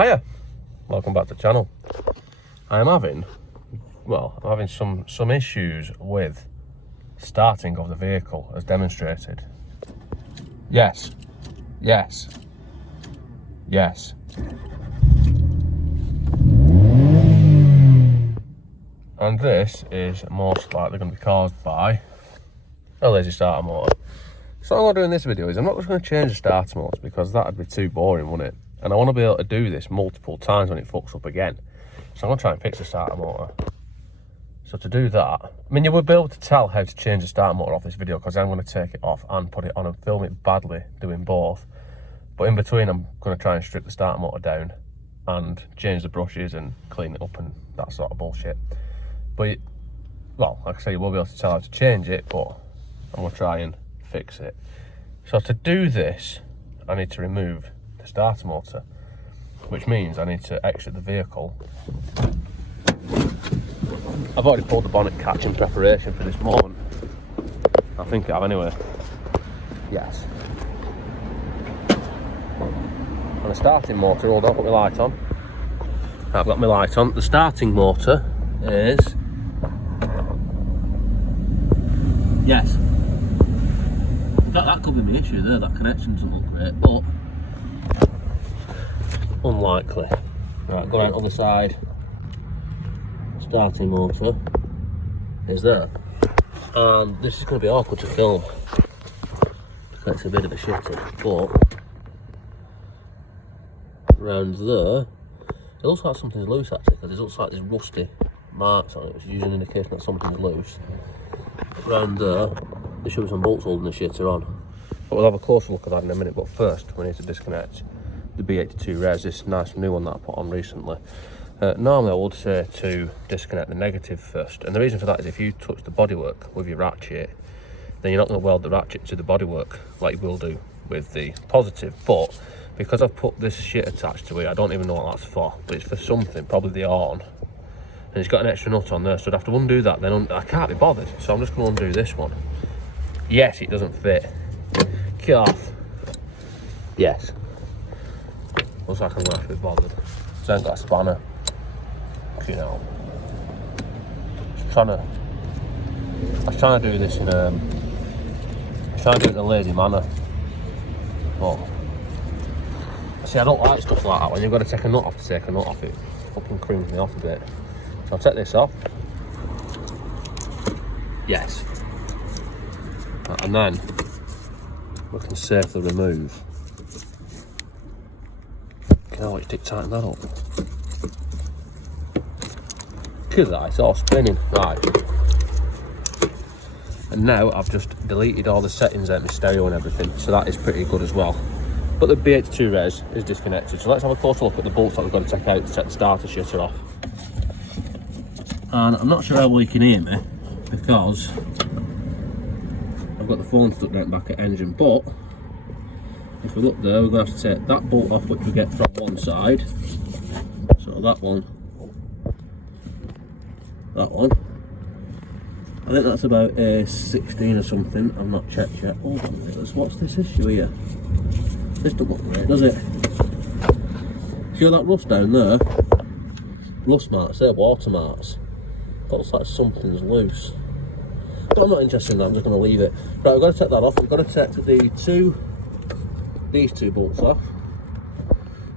Hiya, welcome back to the channel. I'm having some issues with starting of the vehicle as demonstrated. Yes. And this is most likely going to be caused by a lazy starter motor. So what I'm going to do in this video is I'm not just going to change the starter motors because that would be too boring, wouldn't it? And I want to be able to do this multiple times when it fucks up again. So I'm going to try and fix the starter motor. So to do that, I mean, you will be able to tell how to change the starter motor off this video because I'm going to take it off and put it on and film it badly doing both. But in between, I'm going to try and strip the starter motor down and change the brushes and clean it up and that sort of bullshit. But, well, like I say, you will be able to tell how to change it, but I'm going to try and fix it. So to do this, I need to remove the starter motor, which means I need to exit the vehicle. I've already pulled the bonnet catch in preparation for this moment. I think I have anyway. Yes. And the starting motor, hold on, put my light on. I've got my light on. The starting motor is... yes. That could be my issue there, that connection doesn't look great, but unlikely. Right, go around on the side. Starting motor is there. And this is going to be awkward to film because it's a bit of a shitter, but around there, it looks like something's loose actually, because it looks like there's rusty marks on it, which is usually an indication that something's loose. Around there should be some bolts holding the shitter on. But we'll have a closer look at that in a minute, but first we need to disconnect the B82 res, this nice new one that I put on recently. Normally I would say to disconnect the negative first, and the reason for that is if you touch the bodywork with your ratchet, then you're not going to weld the ratchet to the bodywork like you will do with the positive. But because I've put this shit attached to it, I don't even know what that's for, but it's for something, probably the horn. And it's got an extra nut on there, so I'd have to undo that, then I can't be bothered, so I'm just going to undo this one. Yes, it doesn't fit. Get off. Yes. Looks like I'm going to have to be bothered. So I ain't got a spanner. You know. I was trying to do this in a lazy manner. But see, I don't like stuff like that. When you've got to take a nut off to take a nut off, it fucking creams me off a bit. So I'll take this off. Yes. And then we can safely remove. Can I always tighten that up? Look at that, it's all spinning. Right. And now I've just deleted all the settings out of my stereo and everything, so that is pretty good as well. But the B82 res is disconnected, so let's have a closer look at the bolts that we've got to take out to set the starter shitter off. And I'm not sure how well you can hear me because I've got the phone stuck down back at engine, but if we look there, we're going to have to take that bolt off, which we get from one side. So that one. I think that's about a 16 or something. I've not checked yet. Hold on a minute, what's this issue here? This doesn't look great, does it? See all that rust down there? Rust marks there, water marks. That looks like something's loose. But I'm not interested in that, I'm just going to leave it. Right, we've got to take that off. We've got to take these two bolts off.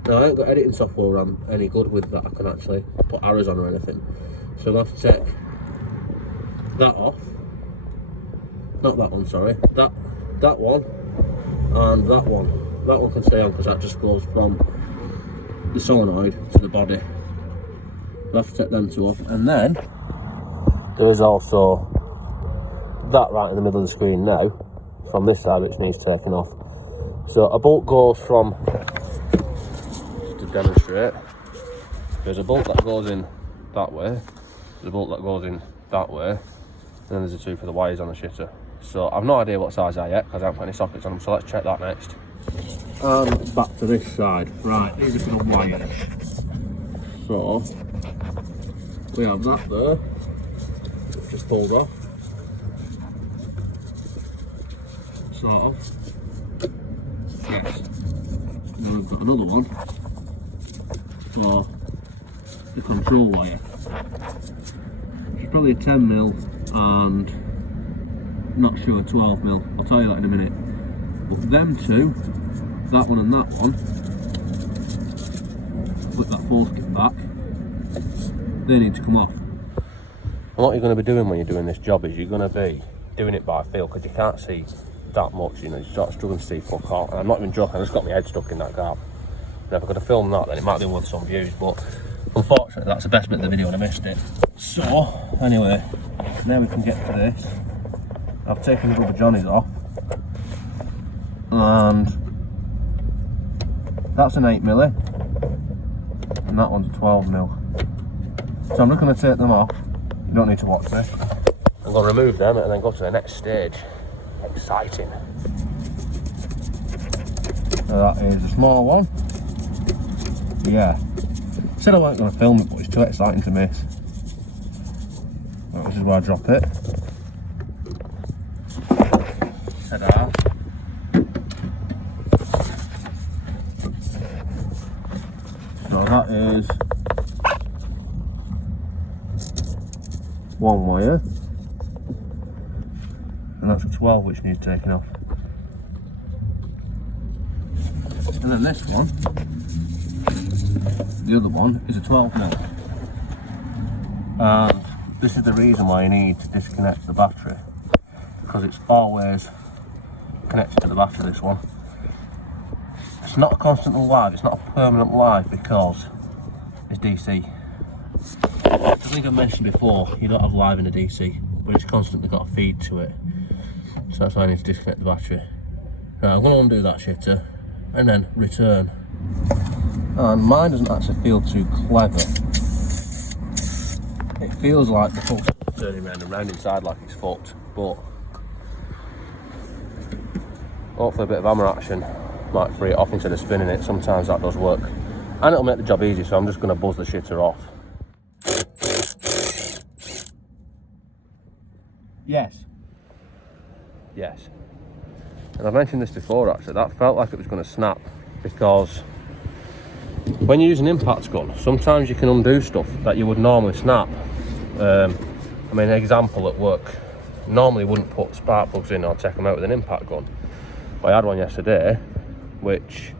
Now, I ain't got editing software where I'm any good with that. I can actually put arrows on or anything. So we'll have to take that off. Not that one, sorry. That one and that one. That one can stay on because that just goes from the solenoid to the body. We'll have to take them two off. And then there is also that right in the middle of the screen now, from this side, which needs taking off. So a bolt goes from, just to demonstrate, there's a bolt that goes in that way, there's a bolt that goes in that way, and then there's the two for the wires on the shitter. So I've no idea what size they are yet because I haven't put any sockets on them, so let's check that next. And back to this side. Right, these are for the wires. So we have that there, which just pulls off. Sort of. Yes. And then we've got another one for the control wire. It's probably a 10mm and not sure 12mm. I'll tell you that in a minute. But them two, that one and that one, put that fork back, they need to come off. And what you're going to be doing when you're doing this job is you're going to be doing it by feel, because you can't see that much, you know, you start struggling to see fuck all. And I'm not even joking, I just got my head stuck in that gap. And if I could have filmed that, then it might be worth some views, but unfortunately that's the best bit of the video and I missed it. So, anyway, now we can get to this. I've taken the rubber johnnies off, and that's an 8mm, and that one's a 12mm. So I'm just going to take them off. You don't need to watch this. I'm going to remove them and then go to the next stage. Exciting. So that is a small one. Yeah. Said I weren't going to film it, but it's too exciting to miss. Right, this is where I drop it. Ta-da. So that is one wire, and that's a 12 which needs taking off. And then this one, the other one, is a 12mm. And this is the reason why you need to disconnect the battery, because it's always connected to the battery, this one. It's not a constant live, it's not a permanent live, because it's DC. I think I mentioned before, you don't have live in a DC, but it's constantly got a feed to it. So that's why I need to disconnect the battery. Now I'm going to undo that shitter and then return. And mine doesn't actually feel too clever. It feels like the fuck's turning round and round inside like it's fucked, but hopefully a bit of hammer action might free it off instead of spinning it. Sometimes that does work. And it'll make the job easy, so I'm just going to buzz the shitter off. Yes. Yes. And I've mentioned this before actually, that felt like it was going to snap, because when you use an impact gun, sometimes you can undo stuff that you would normally snap. I mean, an example at work, normally wouldn't put spark plugs in or take them out with an impact gun. But I had one yesterday, which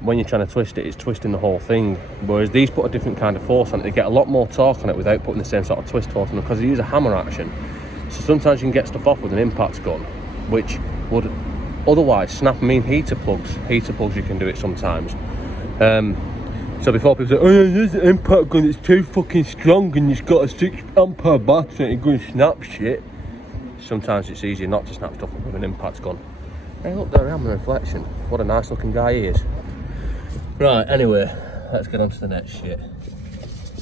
when you're trying to twist it, it's twisting the whole thing. Whereas these put a different kind of force on it, they get a lot more torque on it without putting the same sort of twist force on them, because they use a hammer action. So sometimes you can get stuff off with an impact gun, which would otherwise snap. I mean, heater plugs you can do it sometimes. So before people say, oh yeah, there's an impact gun, it's too fucking strong and it's got a 6A battery and it's going to snap shit. Sometimes it's easier not to snap stuff with an impact gun. Hey look, there I am in the reflection. What a nice looking guy he is. Right, anyway, let's get on to the next shit.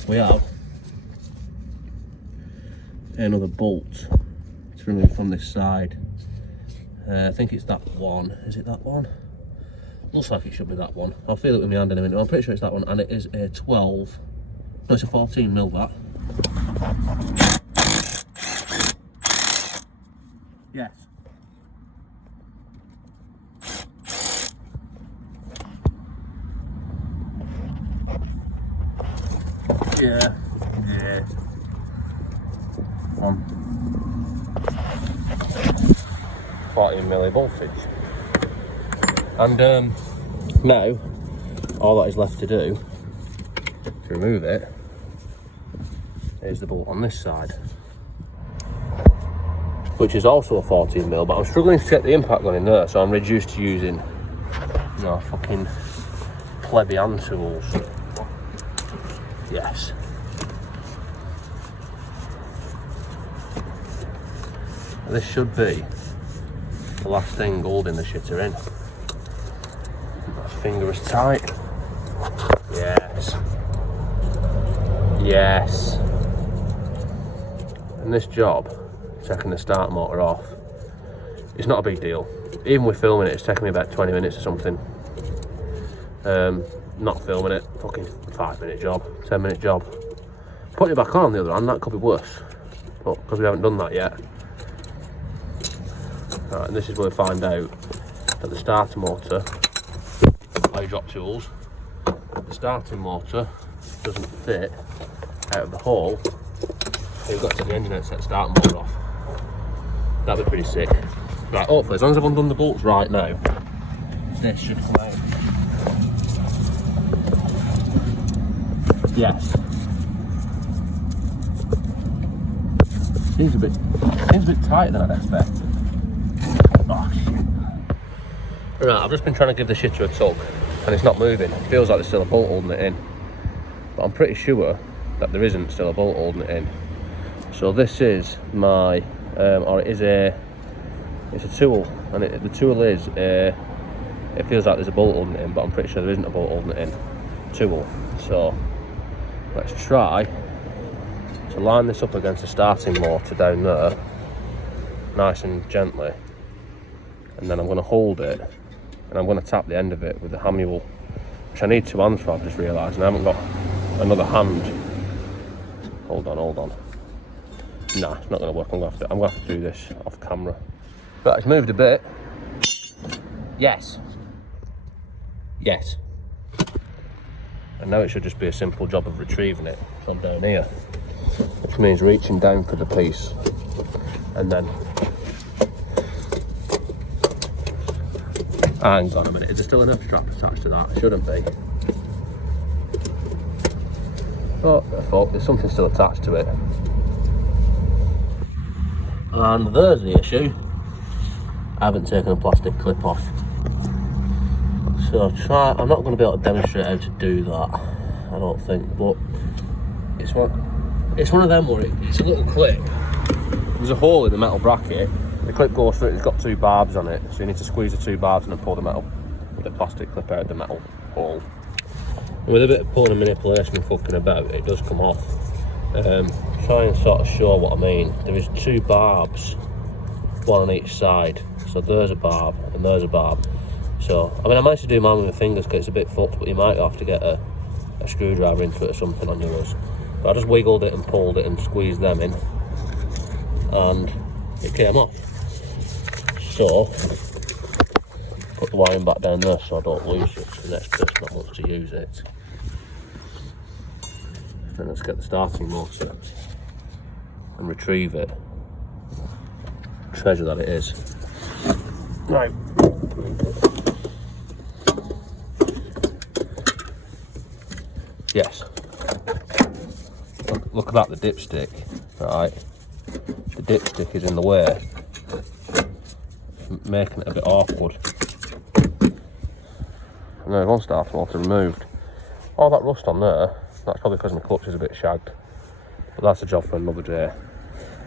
We have another bolt to remove from this side. I think it's that one. Is it that one? Looks like it should be that one. I'll feel it with my hand in a minute. I'm pretty sure it's that one, and it is a 12. No, it's a 14mm that. Yes. Yeah. 14mm voltage. And now all that is left to do to remove it is the bolt on this side, which is also a 14mm, but I'm struggling to get the impact gun in there, so I'm reduced to using, you know, fucking plebeian tools. Yes. This should be the last thing holding the shitter in. That finger is tight. Yes. Yes. And this job, taking the start motor off, it's not a big deal. Even with filming it, it's taken me about 20 minutes or something. Not filming it, fucking 5-minute job, 10-minute job. Putting it back on the other hand, that could be worse. But because we haven't done that yet. Right, and this is where we find out that the starter motor, where you drop tools, the starting motor doesn't fit out of the hole, you've got to take the engine out and set the starting motor off. That'd be pretty sick. Right, hopefully, as long as I've undone the bolts right now, this should come out. Yes. Seems a bit tighter than I'd expect. Oh shit. Right, I've just been trying to give the shitter a tug and it's not moving. It feels like there's still a bolt holding it in. But I'm pretty sure that there isn't still a bolt holding it in. So this is my, or it's a tool, and the tool is, it feels like there's a bolt holding it in, but I'm pretty sure there isn't a bolt holding it in. Tool. So let's try to line this up against the starting motor down there, nice and gently, and then I'm going to hold it and I'm going to tap the end of it with the hand mule, which I need 2 hands for. I've just realised, and I haven't got another hand. Hold on. Nah, it's not going to work. I'm going to have to do this off camera. But it's moved a bit. Yes. And now it should just be a simple job of retrieving it from down here, which means reaching down for the piece and then, hang on a minute, is there still enough strap attached to that? Shouldn't be. Oh, fuck, there's something still attached to it. And there's the issue. I haven't taken a plastic clip off. So I'm not going to be able to demonstrate how to do that, I don't think, but it's one of them where it's a little clip. There's a hole in the metal bracket. The clip goes through it, it's got 2 barbs on it, so you need to squeeze the 2 barbs and then pull the plastic clip out of the metal hole. And with a bit of pulling and manipulation and fucking about, it does come off. Try and sort of show what I mean. There is 2 barbs, one on each side. So there's a barb and there's a barb. So, I mean, I managed to do mine with my fingers because it's a bit fucked, but you might have to get a screwdriver into it or something on yours. But I just wiggled it and pulled it and squeezed them in, and it came off. So, put the wiring back down there so I don't lose it, because the next person that wants to use it. Then let's get the starting motor and retrieve it. Treasure that it is. Right. Yes. Look at that, the dipstick. Right. The dipstick is in the way, making it a bit awkward. And there's one starter motor removed. All that rust on there, that's probably because my clutch is a bit shagged. But that's a job for another day.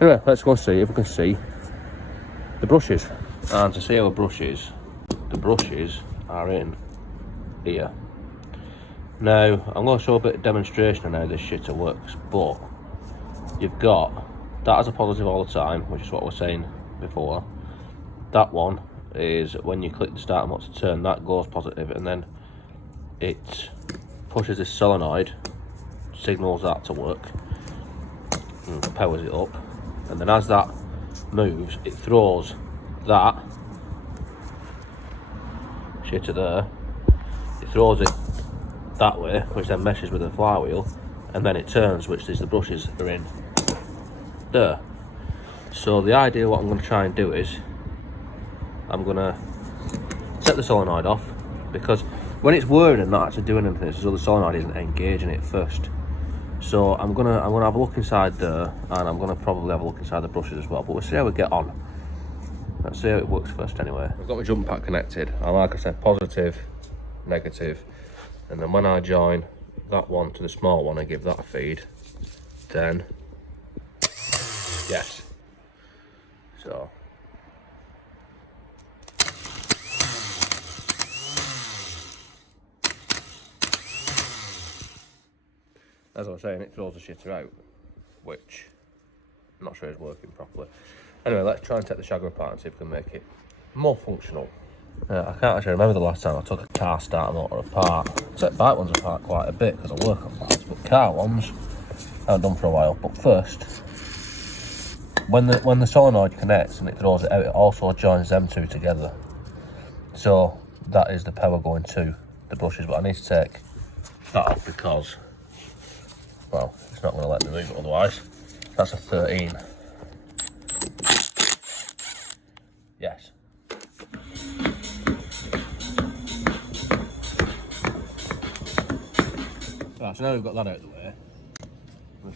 Anyway, let's go and see if we can see the brushes. And to see how the brushes are in here. Now, I'm going to show a bit of demonstration on how this shitter works, but you've got that as a positive all the time, which is what I was saying before. That one is when you click the start motor to turn, that goes positive, and then it pushes this solenoid, signals that to work, and powers it up, and then as that moves, it throws that shitter there, it throws it that way, which then meshes with the flywheel, and then it turns, which is the brushes are in there. So the idea, what I'm going to try and do is, I'm going to set the solenoid off, because when it's whirring and not actually doing anything, so the solenoid isn't engaging it first. So I'm gonna have a look inside there, and I'm gonna probably have a look inside the brushes as well, but we'll see how we get on. Let's see how it works first anyway. I've got my jump pack connected, and like I said, positive, negative, and then when I join that one to the small one and give that a feed, then yes. So as I was saying, it throws the shitter out, which I'm not sure is working properly. Anyway, let's try and take the shagger apart and see if we can make it more functional. I can't actually remember the last time I took a car starter motor apart. I take bike ones apart quite a bit because I work on bikes, but car ones I haven't done for a while. But first, when the solenoid connects and it throws it out, it also joins them two together. So that is the power going to the brushes, but I need to take that off because, well, it's not going to let me move it otherwise. That's a 13. Yes. Right, so now we've got that out of the way, we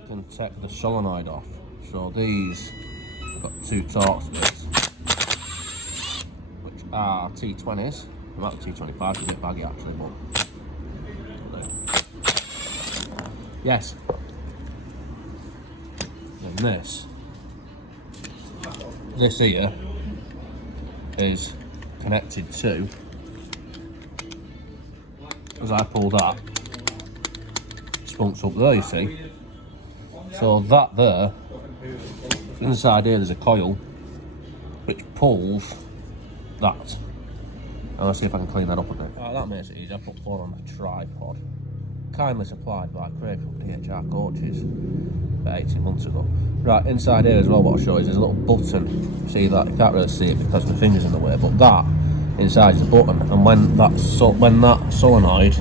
can take the solenoid off. So these have got 2 Torx bits, which are T20s. They might be T25s, a bit baggy actually, but yes. And this here is connected to, as I pull that, spunks up there, you see. So that there, inside here there's a coil which pulls that. And let's see if I can clean that up a bit. Right, that makes it easy. I put one on a tripod, kindly supplied by Craig from DHR Coaches about 18 months ago. Right, inside here as well, what I'll show you is there's a little button. See that? You can't really see it because my finger's in the way, but that inside is a button, and when that solenoid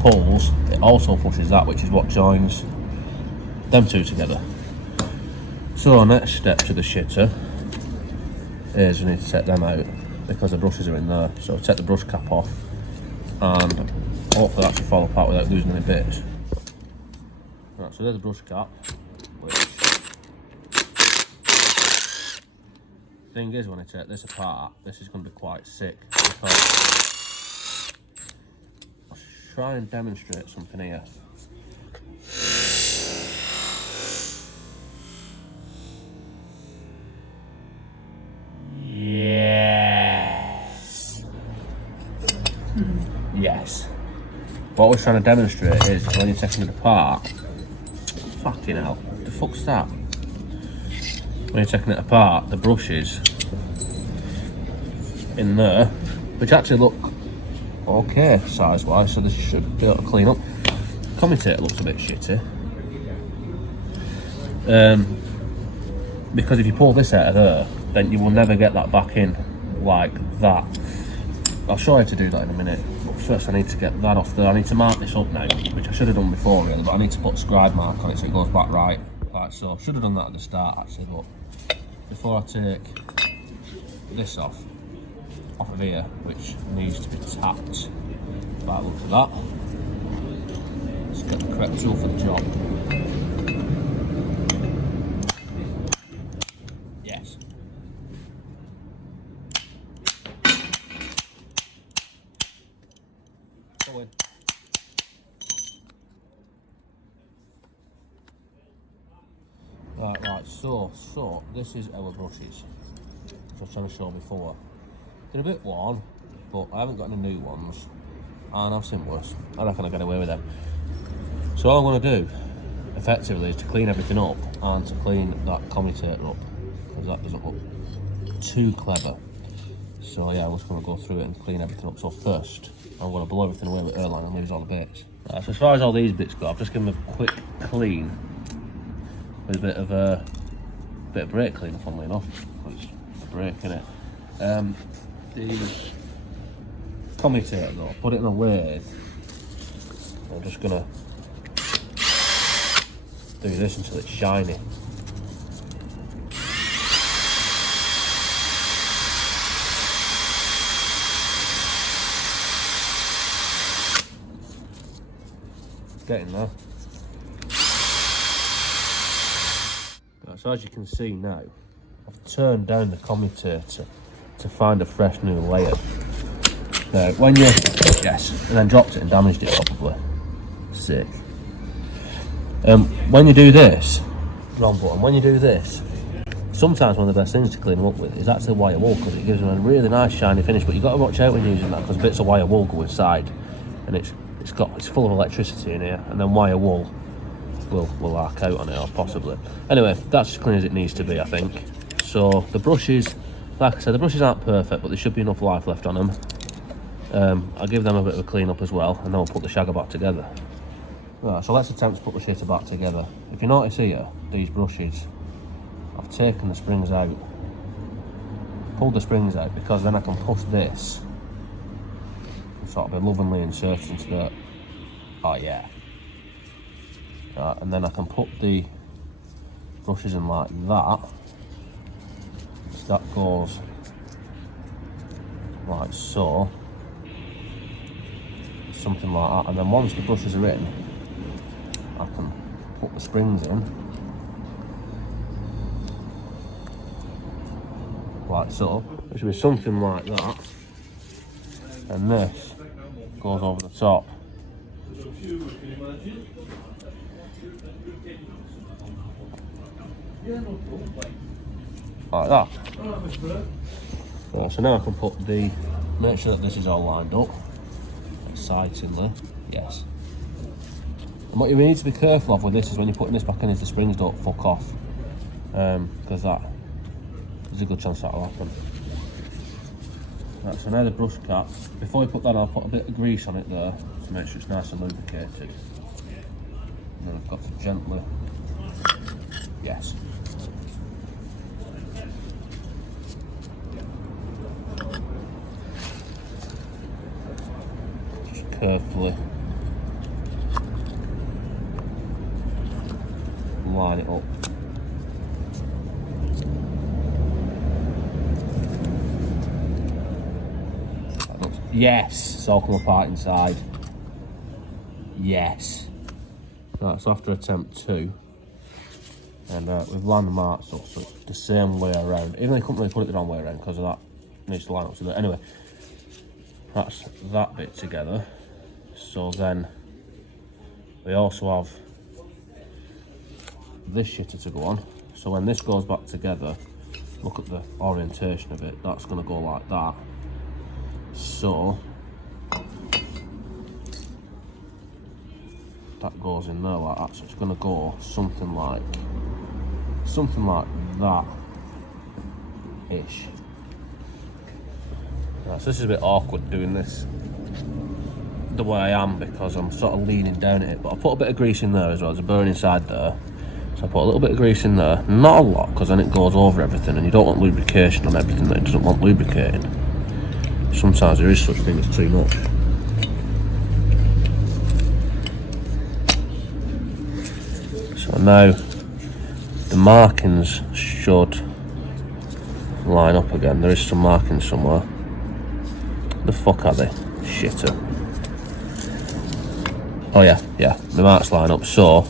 pulls, it also pushes that, which is what joins them two together. So next step to the shitter is we need to take them out because the brushes are in there. So take the brush cap off and hopefully that should fall apart without losing any bits. Right, so there's the brush cap, which thing is, when I take this apart, this is going to be quite sick because I'll try and demonstrate something here. Yes. What we're trying to demonstrate is when you're taking it apart. Fucking hell, what the fuck's that? When you're taking it apart, the brushes in there, which actually look okay size wise, so this should be able to clean up. Commutator looks a bit shitty. Because if you pull this out of there, then you will never get that back in like that. I'll show you how to do that in a minute, but first I need to get that off there. I need to mark this up now, which I should have done before really, but I need to put a scribe mark on it so it goes back right. Like so, should have done that at the start actually, but before I take this off of here, which needs to be tapped by the look of that, let's get the correct tool for the job. Yes. Go in. Right, so this is our brushes, which I was trying to show before. They're a bit worn, but I haven't got any new ones, and I've seen worse. I reckon I'll get away with them. So all I'm going to do, effectively, is to clean everything up, and to clean that commutator up, because that doesn't look too clever. So yeah, I'm just going to go through it and clean everything up. So first, I'm going to blow everything away with airline and lose all the bits. Right, so as far as all these bits go, I've just given them a quick clean with a bit of brake cleaner, funnily enough. It's a brake, innit? The commutator though, put it in a lathe. I'm just gonna do this until it's shiny. Getting there. So as you can see now, I've turned down the commutator to find a fresh new layer. Now, when you, yes, and then dropped it and damaged it probably. Sick. When you do this, wrong button, when you do this, sometimes one of the best things to clean them up with is actually wire wool, because it gives them a really nice shiny finish, but you've got to watch out when using that, because bits of wire wool go inside, and it's full of electricity in here, and then wire wool will arc out on it, or possibly. Anyway, that's as clean as it needs to be, I think. So the brushes, like I said, the brushes aren't perfect, but there should be enough life left on them. I'll give them a bit of a clean up as well, and then we'll put the shagger back together. Right, so let's attempt to put the shitter back together. If you notice here, these brushes, I've taken the springs out, pulled the springs out, because then I can push this sort of be lovingly inserted into the, oh yeah. Right, and then I can put the brushes in like that. That goes like so. Something like that. And then once the brushes are in, I can put the springs in. Like so. It should be something like that. And this goes over the top. Like that. Right, so now I can put the, make sure that this is all lined up. Excitingly, yes. And what you need to be careful of with this is when you're putting this back in is the springs don't fuck off. Because there's a good chance that'll happen. Right, so now the brush cap. Before you put that on, I'll put a bit of grease on it there to make sure it's nice and lubricated. And then I've got to gently, yes. Just carefully line it up. Yes, it's all come apart inside. Yes. Right, so after attempt 2, and we've lined the marks up, so it's the same way around. Even though you couldn't really put it the wrong way around because of that, it needs to line up to that. Anyway, that's that bit together. So then we also have this shitter to go on. So when this goes back together, look at the orientation of it. That's going to go like that. So that goes in there like that. So it's going to go something like that ish. Right, so this is a bit awkward doing this the way I am because I'm sort of leaning down at it, but I put a bit of grease in there as well. There's a burn inside there, so I put a little bit of grease in there, not a lot because then it goes over everything and you don't want lubrication on everything that it doesn't want lubricating. Sometimes there is such thing as too much. So now the markings should line up again. There is some markings somewhere. The fuck are they? Shitter. Oh yeah, the marks line up. So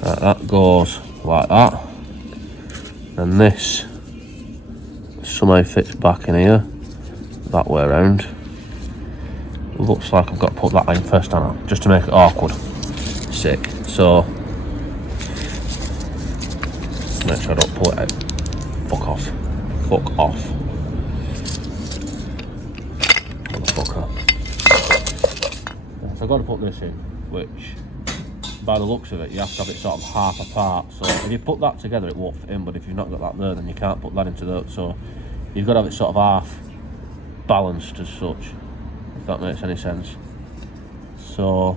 that goes like that, and this somehow fits back in here that way around. Looks like I've got to put that in first, haven't I? Just to make it awkward. Sick. So make sure I don't pull it out. Fuck off. Fuck off. Motherfucker. So I've got to put this in, which by the looks of it you have to have it sort of half apart. So if you put that together it won't fit in, but if you've not got that there then you can't put that into there. So you've got to have it sort of half balanced as such, if that makes any sense. So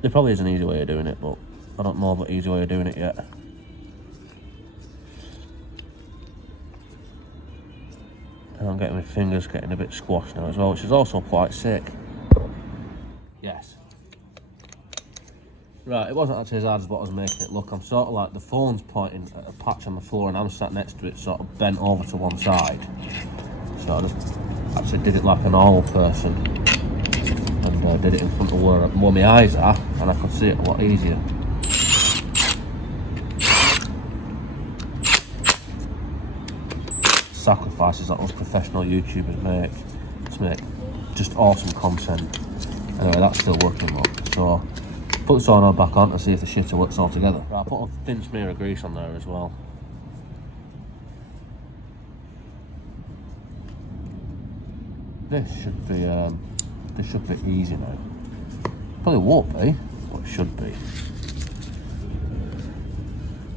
there probably is an easy way of doing it, but I don't know of an easy way of doing it yet. And I'm getting my fingers getting a bit squashed now as well, which is also quite sick. Yes. Right, it wasn't actually as hard as what I was making it look. I'm sort of like, the phone's pointing at a patch on the floor and I'm sat next to it sort of bent over to one side. So I just actually did it like a normal person. And did it in front of where my eyes are, and I could see it a lot easier. Sacrifices that those professional YouTubers make to make just awesome content. Anyway, that's still working well. So put the solenoid back on to see if the shitter works all together. Right, I put a thin smear of grease on there as well. This should be easy now. Probably won't be, but it should be.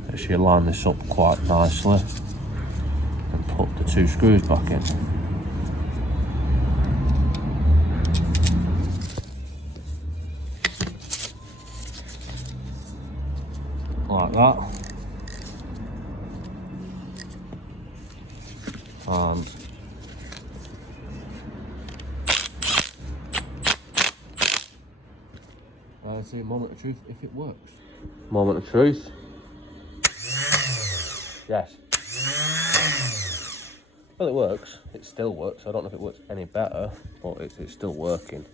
Actually line this up quite nicely and put the 2 screws back in. Like that. And see a moment of truth if it works. Moment of truth. Yes. Well, it works. It still works. I don't know if it works any better, but it's still working.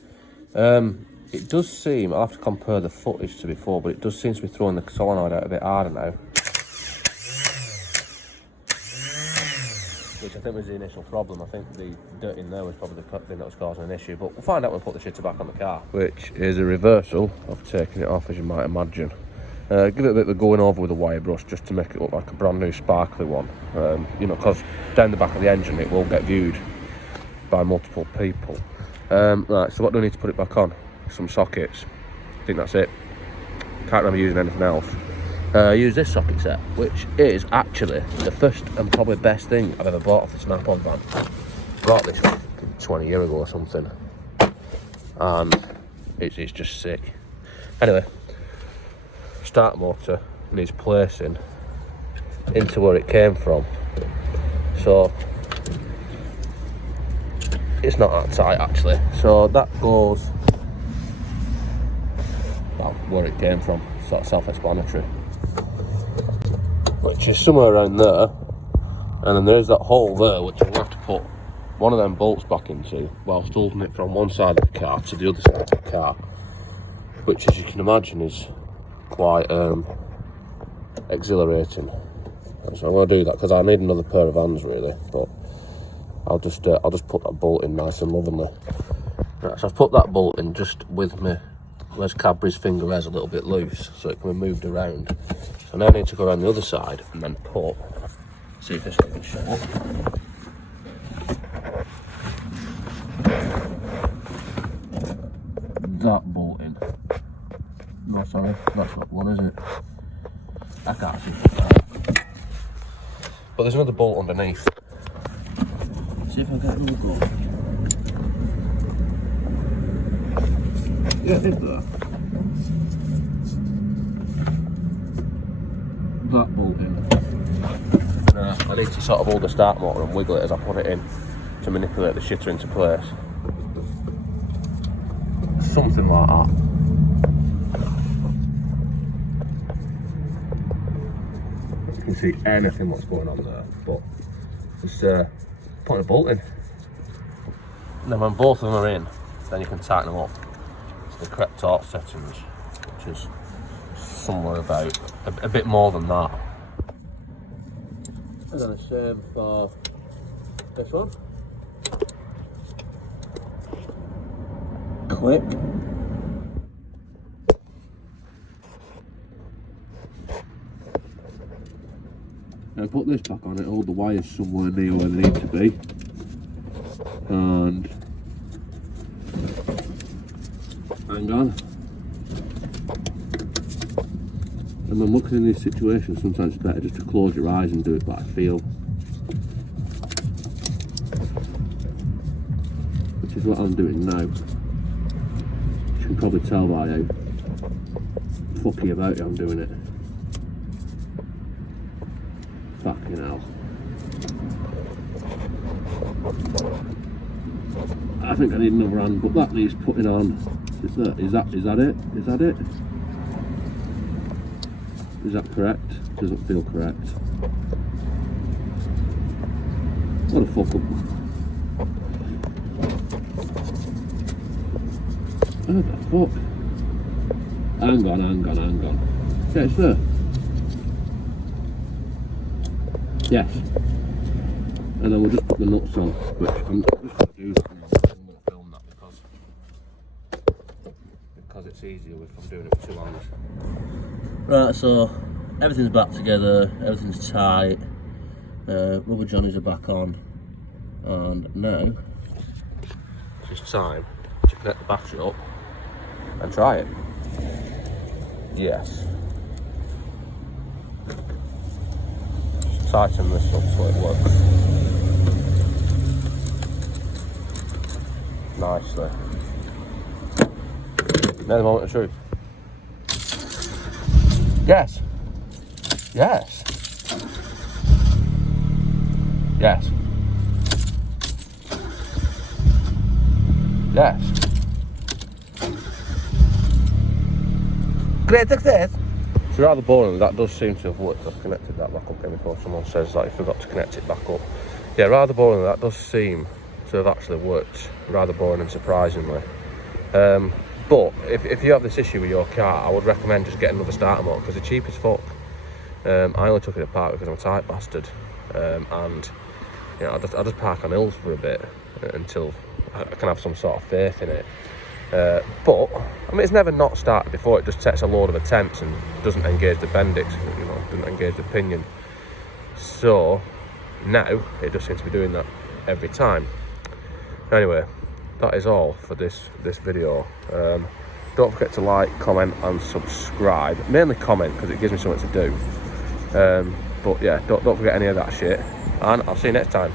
It does seem, I'll have to compare the footage to before, but it does seem to be throwing the solenoid out a bit harder now. Which I think was the initial problem. I think the dirt in there was probably the thing that was causing an issue, but we'll find out when we put the shitter back on the car. Which is a reversal of taking it off, as you might imagine. Give it a bit of a going over with a wire brush just to make it look like a brand new sparkly one. You know, because down the back of the engine it will get viewed by multiple people. Right, so what do I need to put it back on? Some sockets. I think that's it. Can't remember using anything else. Use this socket set, which is actually the first and probably best thing I've ever bought off the Snap-on van. Bought this 20 years ago or something, and it's just sick. Anyway, start motor needs placing into where it came from, so it's not that tight actually. So that goes well where it came from, sort of self-explanatory. Which is somewhere around there, and then there's that hole there which I'll have to put one of them bolts back into whilst holding it from one side of the car to the other side of the car, which, as you can imagine, is quite exhilarating. So I'm going to do that because I need another pair of hands really, but I'll just put that bolt in nice and lovingly. Right, so I've put that bolt in just with me. Where's Cadbury's finger is a little bit loose, so it can be moved around. So now I need to go around the other side and then put, see if this one can show up. That bolt in. No, sorry, that's not one, is it? I can't see it. But there's another bolt underneath. See if I get another go. Yeah, is there? That bolt in. I need to sort of hold the start motor and wiggle it as I put it in to manipulate the shitter into place. Something like that. You can see anything what's going on there, but just putting a bolt in. And then when both of them are in, then you can tighten them up to the correct torque settings, which is somewhere about a bit more than that. And then the same for this one. Click. Now put this back on it, hold the wires somewhere near where they need to be, and hang on. And when looking in these situations, sometimes it's better just to close your eyes and do it by feel. Which is what I'm doing now. You can probably tell by how fucky about it I'm doing it. Fucking hell. I think I need another hand, but that needs putting on. Is that it? Is that it? Is that correct? Doesn't feel correct. What a fuck up. How the fuck? Hang on. Yeah, it's there. Yes. And then we'll just put the nuts on, which I'm just going to do. I'm going to film that because it's easier if I'm doing it with two hands. Right, so everything's back together, everything's tight, rubber johnnies are back on, and now it's just time to connect the battery up and try it. Yes. Just tighten this up so it works nicely. Now the moment of truth. Yes. Yes. Yes. Yes. Great success! So rather boring, that does seem to have worked. I've connected that back up again before someone says that you forgot to connect it back up. Yeah, rather boring, that does seem to have actually worked. Rather boring and surprisingly. But if you have this issue with your car, I would recommend just getting another starter motor because they're cheap as fuck. I only took it apart because I'm a tight bastard. And you know, I'll just park on hills for a bit until I can have some sort of faith in it. But I mean, it's never not started before. It just sets a load of attempts and doesn't engage the bendix, you know, doesn't engage the pinion. So now it just seems to be doing that every time. Anyway, that is all for this video. Don't forget to like, comment and subscribe. Mainly comment because it gives me something to do. But yeah, don't forget any of that shit. And I'll see you next time.